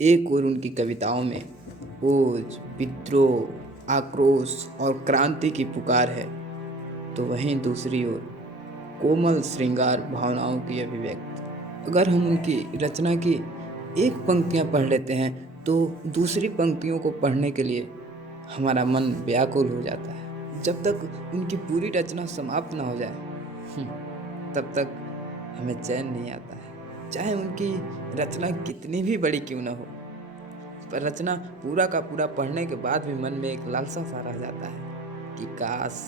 एक ओर उनकी कविताओं में ओज, विद्रोह, आक्रोश और क्रांति की पुकार है, तो वहीं दूसरी ओर कोमल श्रृंगार भावनाओं की अभिव्यक्ति। अगर हम उनकी रचना की एक पंक्तियाँ पढ़ लेते हैं तो दूसरी पंक्तियों को पढ़ने के लिए हमारा मन व्याकुल हो जाता है। जब तक उनकी पूरी रचना समाप्त ना हो जाए तब तक हमें चैन नहीं आता है, चाहे उनकी रचना कितनी भी बड़ी क्यों ना हो। पर रचना पूरा का पूरा पढ़ने के बाद भी मन में एक लालसा सा रह जाता है कि काश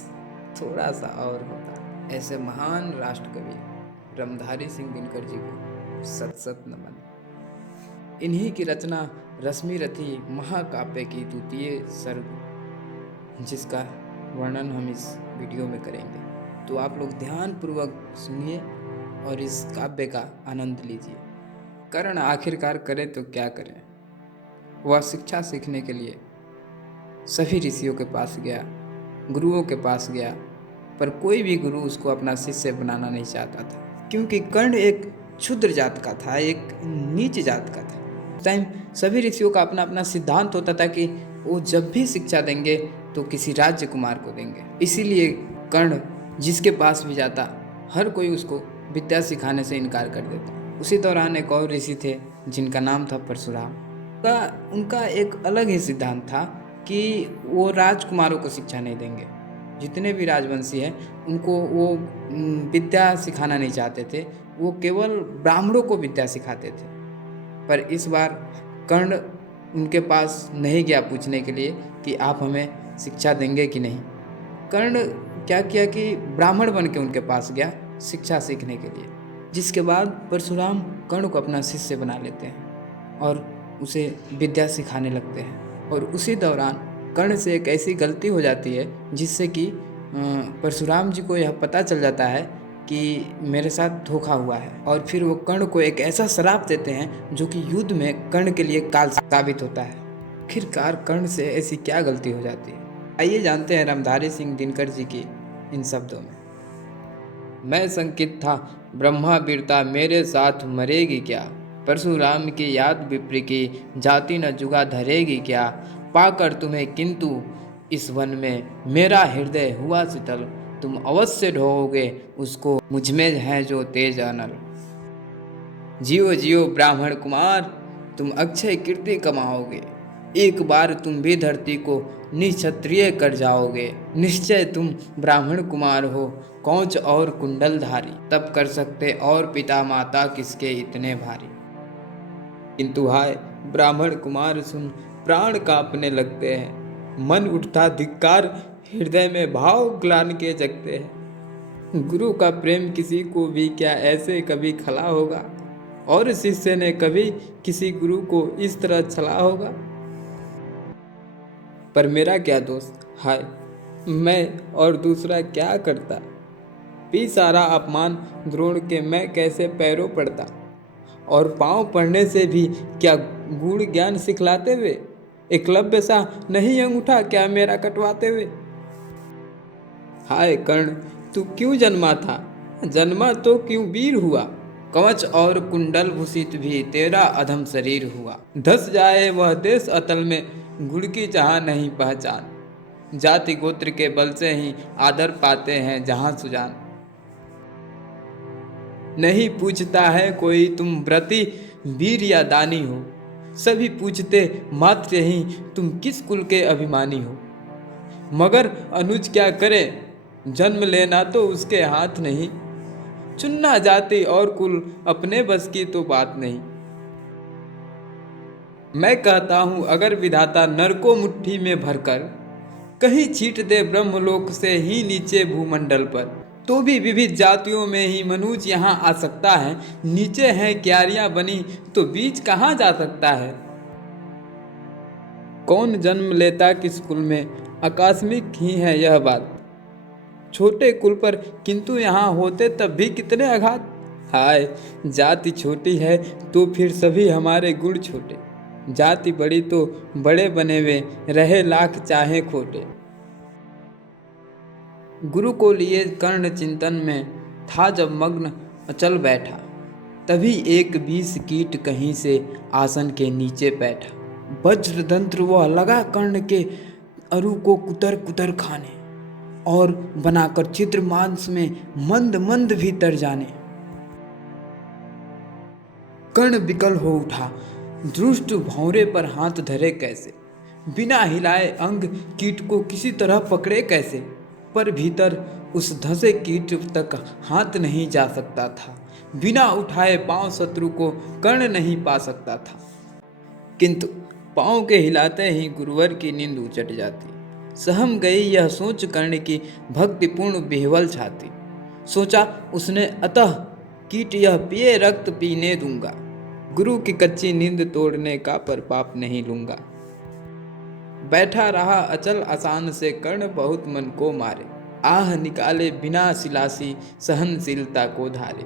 थोड़ा सा और होता। ऐसे महान राष्ट्र कवि रामधारी सिंह दिनकर जी को सत सत नमन। इन्हीं की रचना रश्मि रथी महाकाव्य की द्वितीय सर्ग, जिसका वर्णन हम इस वीडियो में करेंगे, तो आप लोग ध्यानपूर्वक सुनिए और इस काव्य का आनंद लीजिए। कर्ण आखिरकार करे तो क्या करे। वह शिक्षा सीखने के लिए सभी ऋषियों के पास गया, गुरुओं के पास गया, पर कोई भी गुरु उसको अपना शिष्य बनाना नहीं चाहता था, क्योंकि कर्ण एक क्षुद्र जात का था, एक नीच जात का था। उस टाइम सभी ऋषियों का अपना अपना सिद्धांत होता था कि वो जब भी शिक्षा देंगे तो किसी राज्य कुमार को देंगे। इसीलिए कर्ण जिसके पास भी जाता हर कोई उसको विद्या सिखाने से इनकार कर देता। उसी दौरान एक और ऋषि थे जिनका नाम था परशुराम। उनका एक अलग ही सिद्धांत था कि वो राजकुमारों को शिक्षा नहीं देंगे। जितने भी राजवंशी हैं उनको वो विद्या सिखाना नहीं चाहते थे, वो केवल ब्राह्मणों को विद्या सिखाते थे। पर इस बार कर्ण उनके पास नहीं गया पूछने के लिए कि आप हमें शिक्षा देंगे कि नहीं। कर्ण क्या किया कि ब्राह्मण बन के उनके पास गया शिक्षा सीखने के लिए, जिसके बाद परशुराम कर्ण को अपना शिष्य बना लेते हैं और उसे विद्या सिखाने लगते हैं। और उसी दौरान कर्ण से एक ऐसी गलती हो जाती है जिससे कि परशुराम जी को यह पता चल जाता है कि मेरे साथ धोखा हुआ है, और फिर वो कर्ण को एक ऐसा श्राप देते हैं जो कि युद्ध में कर्ण के लिए काल साबित होता है। आखिरकार कर्ण से ऐसी क्या गलती हो जाती है, आइए जानते हैं रामधारी सिंह दिनकर जी की इन शब्दों में। मैं शंकित था ब्रह्मा वीरता मेरे साथ मरेगी क्या, परशुराम की याद विप्र की जाति न जुगा धरेगी क्या, पाकर तुम्हें किंतु इस वन में मेरा हृदय हुआ शीतल, तुम अवश्य ढोओगे उसको मुझ में है जो तेज अनल। जियो जियो ब्राह्मण कुमार, तुम अक्षय कीर्ति कमाओगे, एक बार तुम भी धरती को निक्षत्रिय कर जाओगे। निश्चय तुम ब्राह्मण कुमार हो कौच और कुंडलधारी, तब कर सकते और पिता माता किसके इतने भारी। किंतु हाय ब्राह्मण कुमार सुन, प्राण कांपने लगते हैं, मन उठता धिक्कार, हृदय में भाव ग्लानि के जगते हैं। गुरु का प्रेम किसी को भी क्या ऐसे कभी खला होगा, और शिष्य ने कभी किसी गुरु को इस तरह छला होगा। पर मेरा क्या दोष, हाय मैं और दूसरा क्या करता, पी सारा अपमान द्रोण के मैं कैसे पैरों पड़ता, और पाँव पढ़ने से भी क्या गूढ़ ज्ञान सिखलाते हुए, एकलव्य सा नहीं अंगूठा क्या मेरा कटवाते हुए। हाय कर्ण तू क्यों जन्मा था, जन्मा तो क्यों वीर हुआ, कवच और कुंडल भूषित भी तेरा अधम शरीर हुआ। धस जाए वह देश अतल में गुड़ की जहाँ नहीं पहचान, जाति गोत्र के बल से ही आदर पाते हैं जहाँ सुजान। नहीं पूछता है कोई तुम व्रती वीर या दानी हो, सभी पूछते मात्र ही तुम किस कुल के अभिमानी हो। मगर अनुज क्या करे, जन्म लेना तो उसके हाथ नहीं, चुनना जाति और कुल अपने बस की तो बात नहीं। मैं कहता हूँ अगर विधाता नर को मुट्ठी में भरकर कहीं छीट दे ब्रह्मलोक से ही नीचे भूमंडल पर, तो भी विविध जातियों में ही मनुष्य यहाँ आ सकता है। नीचे हैं क्यारियां बनी तो बीच कहाँ जा सकता है। कौन जन्म लेता किस कुल में, आकस्मिक ही है यह बात, छोटे कुल पर किंतु यहाँ होते तब भी कितने आघात। हाय जाति छोटी है तो फिर सभी हमारे गुण छोटे, जाति बड़ी तो बड़े बने हुए रहे लाख चाहे खोटे। गुरु को लिए कर्ण चिंतन में था जब मग्न अचल बैठा, तभी एक बीस कीट कहीं से आसन के नीचे बैठा। वज्रतंत्र वह लगा कर्ण के अरु को कुतर कुतर खाने और बनाकर चित्र मांस में मंद मंद भीतर जाने। कर्ण विकल हो उठा, दुष्ट भौरे पर हाथ धरे कैसे, बिना हिलाए अंग कीट को किसी तरह पकड़े कैसे। पर भीतर उस धंसे कीट तक हाथ नहीं जा सकता था, बिना उठाए पांव शत्रु को कर्ण नहीं पा सकता था। किंतु पांव के हिलाते ही गुरुवर की नींद उचट जाती। सहम गई यह सोच कर्ण की भक्तिपूर्ण बिहवल छाती। सोचा उसने, अतः कीट यह पिए रक्त पीने दूंगा, गुरु की कच्ची नींद तोड़ने का पर पाप नहीं लूंगा। बैठा रहा अचल आसान से कर्ण बहुत मन को मारे, आह निकाले बिना सिलासी सहनशीलता को धारे।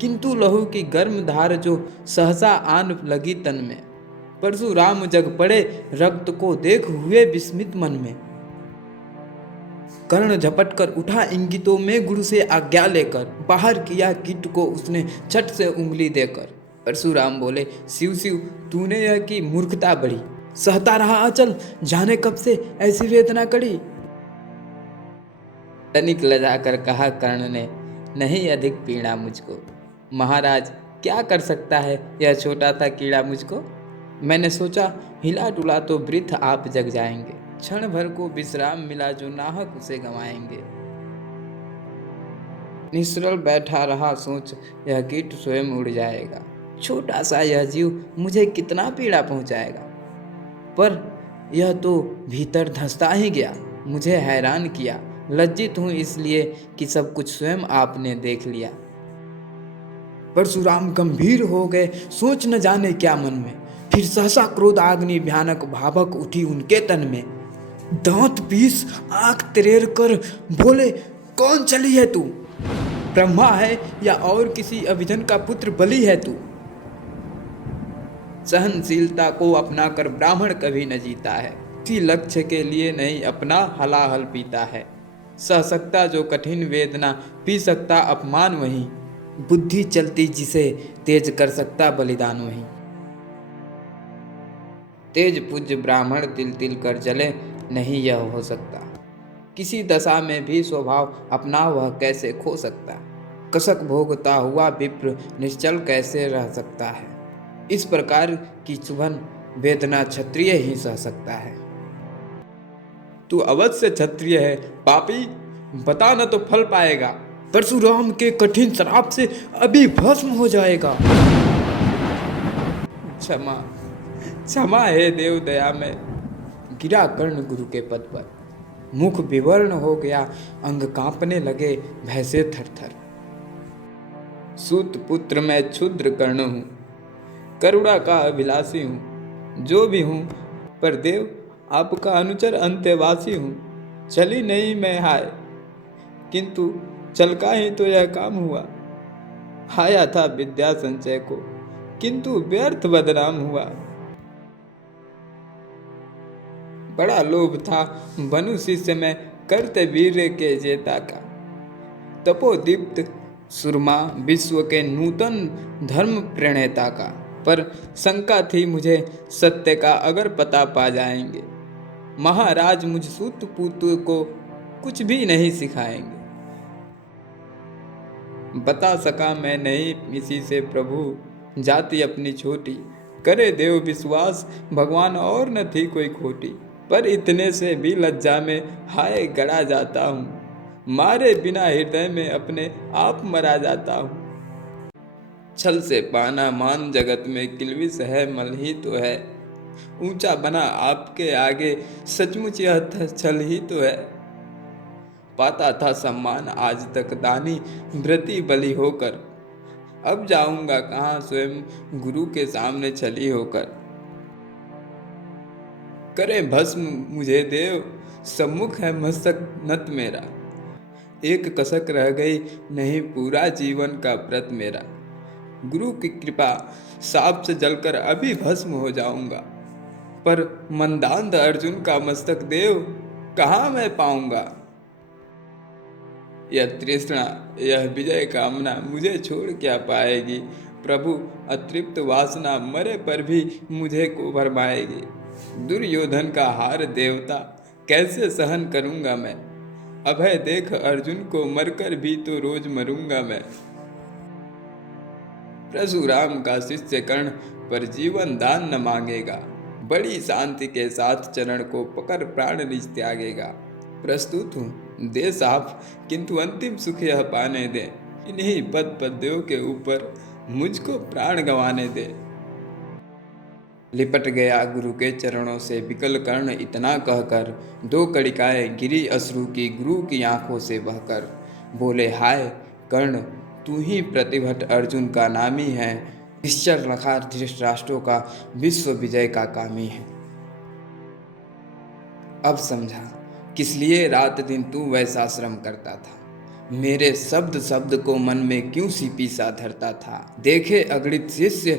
किंतु लहू की गर्म धार जो सहसा आन लगी तन में, परशुराम जग पड़े रक्त को देख हुए विस्मित मन में। कर्ण झपट कर उठा इंगितों में गुरु से आज्ञा लेकर, बाहर किया कीट को उसने छट से उंगली देकर। परशुराम बोले, शिव शिव तूने यह की मूर्खता बड़ी, सहता रहा अचल जाने कब से ऐसी वेदना कड़ी। तनिक लजाकर कहा कर्ण ने, नहीं अधिक पीड़ा मुझको, महाराज क्या कर सकता है यह छोटा सा कीड़ा मुझको। मैंने सोचा हिला डुला तो वृथ आप जग जाएंगे, क्षण भर को विश्राम मिला जो नाहक उसे गंवाएंगे। निश्चल बैठा रहा सोच, यह कीट स्वयं उड़ जाएगा, छोटा सा यह जीव मुझे कितना पीड़ा पहुंचाएगा। पर यह तो भीतर धंसता ही गया, मुझे हैरान किया। लज्जित हूं इसलिए कि सब कुछ स्वयं आपने देख लिया। परशुराम गंभीर हो गए, सोच न जाने क्या मन में। फिर सहसा क्रोध आग्नि भयानक भावक उठी उनके तन में। दांत पीस आंख तरेर कर बोले, कौन चली है तू, ब्रह्मा है या और किसी अभिधन का पुत्र बलि है तू। सहनशीलता को अपनाकर ब्राह्मण कभी न जीता है, किसी लक्ष्य के लिए नहीं अपना हलाहल पीता है। सह सकता जो कठिन वेदना, पी सकता अपमान वही, बुद्धि चलती जिसे तेज कर सकता बलिदान वही। तेज पूज्य ब्राह्मण तिल तिल कर जले, नहीं यह हो सकता, किसी दशा में भी स्वभाव अपना वह कैसे खो सकता। कसक भोगता हुआ विप्र निश्चल कैसे रह सकता है, इस प्रकार की चुभन वेदना क्षत्रिय ही सह सकता है। तू अवश्य क्षत्रिय है पापी, बता न तो फल पाएगा, परशुराम के कठिन श्राप से अभी भस्म हो जाएगा। क्षमा क्षमा है देव दया में। गिरा कर्ण गुरु के पद पर, मुख विवर्ण हो गया, अंग कांपने लगे भय से थरथर। सूत पुत्र मैं क्षुद्र कर्ण हूँ, करुणा का अभिलाषी हूँ, जो भी हूँ पर देव आपका अनुचर अंत्यवासी हूँ। चली नहीं मैं हाय, किंतु चल का ही तो यह काम हुआ। आया था विद्या संचय को, किंतु व्यर्थ बदनाम हुआ। बड़ा लोभ था बनु शिष्य में करते वीर के जेता का, तपोदीप्त सुरमा विश्व के नूतन धर्म प्रणेता का। पर शंका थी मुझे सत्य का अगर पता पा जाएंगे, महाराज मुझ सूत पुत्र को कुछ भी नहीं सिखाएंगे। बता सका मैं नहीं इसी से प्रभु, जाति अपनी छोटी, करे देव विश्वास भगवान और न थी कोई खोटी। पर इतने से भी लज्जा में हाय गड़ा जाता हूँ, मारे बिना हृदय में अपने आप मरा जाता हूँ। छल से पाना मान जगत में किलविश है मल ही तो है, ऊंचा बना आपके आगे सचमुच यह छल ही तो है। पाता था सम्मान आज तक दानी व्रती बलि होकर, अब जाऊंगा कहाँ स्वयं गुरु के सामने छली होकर। करे भस्म मुझे देव सम्मुख है मस्तक नत मेरा, एक कसक रह गई नहीं पूरा जीवन का व्रत मेरा। गुरु की कृपा साप से जलकर अभी भस्म हो जाऊंगा, पर मंदांध अर्जुन का मस्तक देव कहाँ मैं पाऊंगा। यह तृष्णा यह विजय कामना मुझे छोड़ क्या पाएगी, प्रभु अतृप्त वासना मरे पर भी मुझे को भरमाएगी। दुर्योधन का हार देवता कैसे सहन करूंगा मैं। अभय देख अर्जुन को मरकर भी तो रोज मरूंगा मैं। परशुराम का शिष्य कर्ण पर जीवन दान न मांगेगा। बड़ी शांति के साथ चरण को पकड़ प्राण निज त्यागेगा। प्रस्तुत हूँ दे साफ किंतु अंतिम सुख यह पाने दे। इन्हीं पद पद्यों के ऊपर मुझको प्राण गंवाने दे। लिपट गया गुरु के चरणों से बिकल कर्ण इतना कहकर। दो कड़िकाएं गिरी अश्रु की गुरु की आंखों से बहकर। बोले हाय कर्ण तू ही प्रतिभट अर्जुन का नामी है। निश्चर लखार धृतराष्ट्रों का विश्व विजय का कामी है। अब समझा किस लिए रात दिन तू वैसा श्रम करता था। मेरे शब्द शब्द को मन में क्यों सीपी सा धरता था। देखे अगणित शिष्य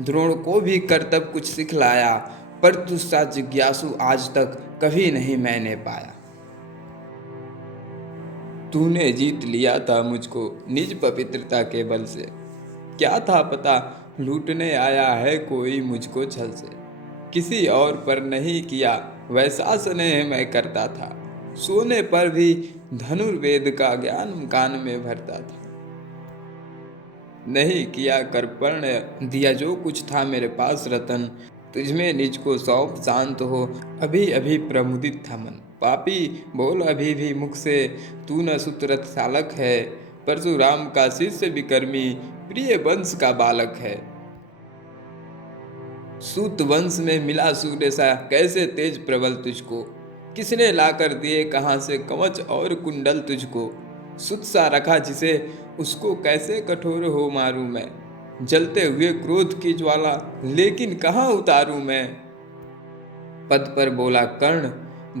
द्रोण को भी करतब कुछ सिखलाया। पर तुझसा जिज्ञासु आज तक कभी नहीं मैंने पाया। तूने जीत लिया था मुझको निज पवित्रता के बल से। क्या था पता लूटने आया है कोई मुझको छल से। किसी और पर नहीं किया वैसा स्नेह मैं करता था। सोने पर भी धनुर्वेद का ज्ञान कान में भरता था। नहीं किया कर्पण्य दिया जो कुछ था मेरे पास रतन। तुझमें निज को सौंप शांत हो अभी अभी प्रमुदित था मन। पापी बोल अभी भी मुख से तू न सुतरथ सालक है। परशुराम का शिष्य विकर्मी प्रिय वंश का बालक है। सूत वंश में मिला सूर्य सा कैसे तेज प्रबल तुझको। किसने लाकर दिए कहाँ से कवच और कुंडल तुझको। सुत सा रखा जिसे उसको कैसे कठोर हो मारूं मैं। जलते हुए क्रोध की ज्वाला लेकिन कहाँ उतारूं मैं। पद पर बोला कर्ण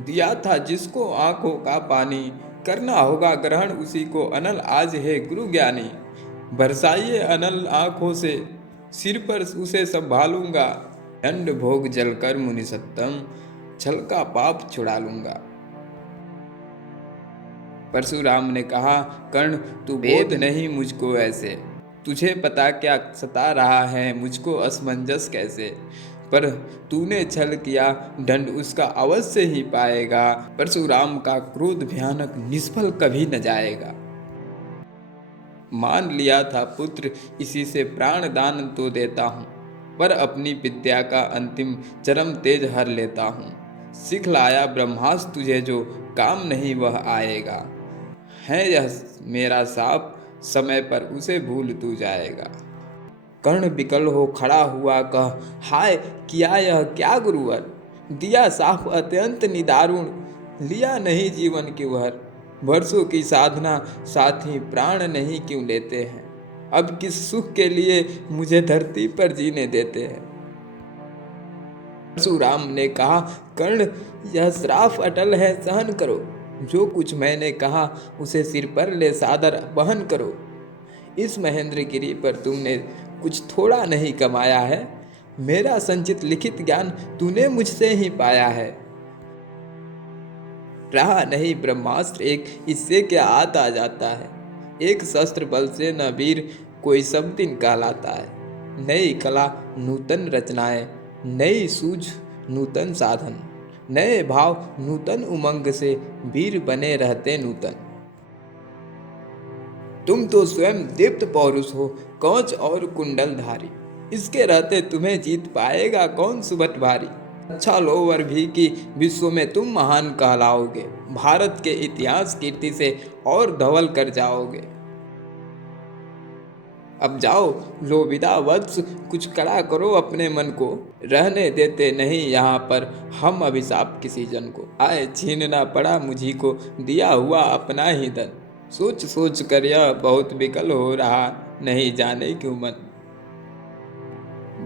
दिया था जिसको आंखों का पानी। करना होगा ग्रहण उसी को अनल आज है गुरु ज्ञानी। बरसाइए अनल आंखों से सिर पर उसे संभालूंगा। दंड भोग जलकर मुनि सत्तम छल का पाप छुड़ा लूंगा। परशुराम ने कहा कर्ण तू वेद नहीं मुझको ऐसे। तुझे पता क्या सता रहा है मुझको असमंजस कैसे। पर तूने छल किया दंड उसका अवश्य ही पाएगा। परशुराम का क्रोध भयानक निष्फल कभी न जाएगा। मान लिया था पुत्र इसी से प्राण दान तो देता हूँ। पर अपनी विद्या का अंतिम चरम तेज हर लेता हूँ। सिखलाया ब्रह्मास्त्र तुझे जो काम नहीं वह आएगा। है यह मेरा साप समय पर उसे भूल तू जाएगा। कर्ण विकल हो खड़ा हुआ कह हाय किया यह क्या गुरुवर। दिया साफ अत्यंत निदारुण लिया नहीं जीवन की वर। वर्षों की साधना साथी प्राण नहीं क्यों लेते हैं। अब किस सुख के लिए मुझे धरती पर जीने देते हैं। परशुराम ने कहा कर्ण यह श्राप अटल है सहन करो। जो कुछ मैंने कहा उसे सिर पर ले सादर वहन करो। इस महेंद्रगिरी पर तुमने कुछ थोड़ा नहीं कमाया है। मेरा संचित लिखित ज्ञान तूने मुझसे ही पाया है। रहा नहीं ब्रह्मास्त्र एक इससे क्या आता जाता है। एक शस्त्र बल से न वीर कोई सब दिन कहलाता है। नई कला नूतन रचनाएं नई सूझ नूतन साधन। नए भाव नूतन उमंग से वीर बने रहते नूतन। तुम तो स्वयं दीप्त पौरुष हो कवच और कुंडल धारी। इसके रहते तुम्हें जीत पाएगा कौन सुबट भारी। अच्छा लोवर भी कि विश्व में तुम महान कहलाओगे। भारत के इतिहास कीर्ति से और धवल कर जाओगे। अब जाओ लो विदा वत्स कुछ कड़ा करो अपने मन को। रहने देते नहीं यहाँ पर हम अभिशाप किसी जन को। आए छीनना पड़ा मुझी को दिया हुआ अपना ही धन। सोच सोच कर यह बहुत विकल हो रहा नहीं जाने क्यों मन।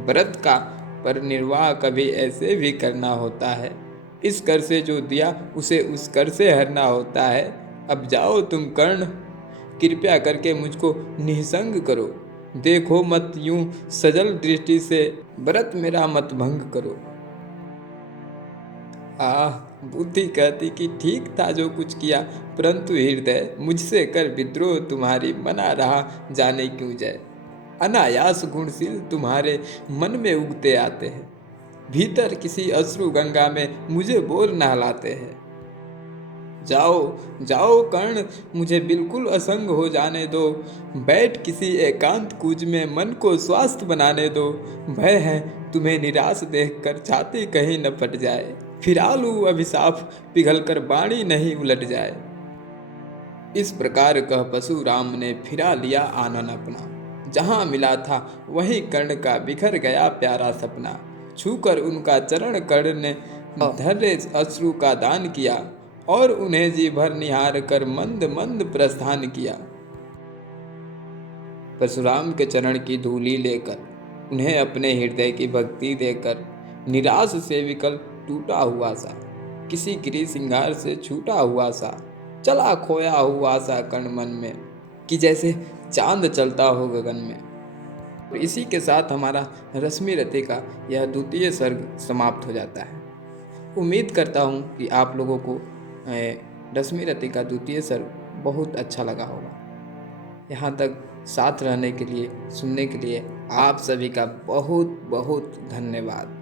व्रत का पर निर्वाह कभी ऐसे भी करना होता है। इस कर से जो दिया उसे उस कर से हरना होता है। अब जाओ तुम कर्ण कृपया करके मुझको निसंग करो। देखो मत यूं सजल दृष्टि से व्रत मेरा मत भंग करो। बुद्धि कहती कि ठीक था जो कुछ किया परंतु हृदय मुझसे कर विद्रोह तुम्हारी मना रहा जाने क्यों जाए। अनायास गुणशील तुम्हारे मन में उगते आते हैं। भीतर किसी अश्रु गंगा में मुझे बोल नहलाते हैं। जाओ जाओ कर्ण, मुझे बिल्कुल असंग हो जाने दो। बैठ किसी एकांत कूज में मन को स्वस्थ बनाने दो। भय है तुम्हें निराश देखकर छाती कहीं न फट जाए। फिरा लूं अभिशाप पिघल कर बाणी नहीं उलट जाए। इस प्रकार कह परशुराम ने फिरा लिया आनन अपना। जहाँ मिला था वहीं कर्ण का बिखर गया प्यारा सपना। छूकर उनका चरण कर्ण ने धैर्य अश्रु का दान किया, और उन्हें जी भर निहार कर मंद मंद प्रस्थान किया। परशुराम के चरण की धूली लेकर, उन्हें अपने हृदय की भक्ति देकर, निराश से विकल टूटा हुआ सा, किसी गिरी सिंगार से छूटा हुआ सा, चला खोया हुआ सा कर्ण मन में, कि जैसे चांद चलता हो गगन में। और इसी के साथ हमारा रश्मि रति का यह द्वितीय सर्ग समाप्त हो जाता है। उम्मीद करता हूँ कि आप लोगों को रश्मि रति का द्वितीय सर्ग बहुत अच्छा लगा होगा। यहाँ तक साथ रहने के लिए, सुनने के लिए आप सभी का बहुत बहुत धन्यवाद।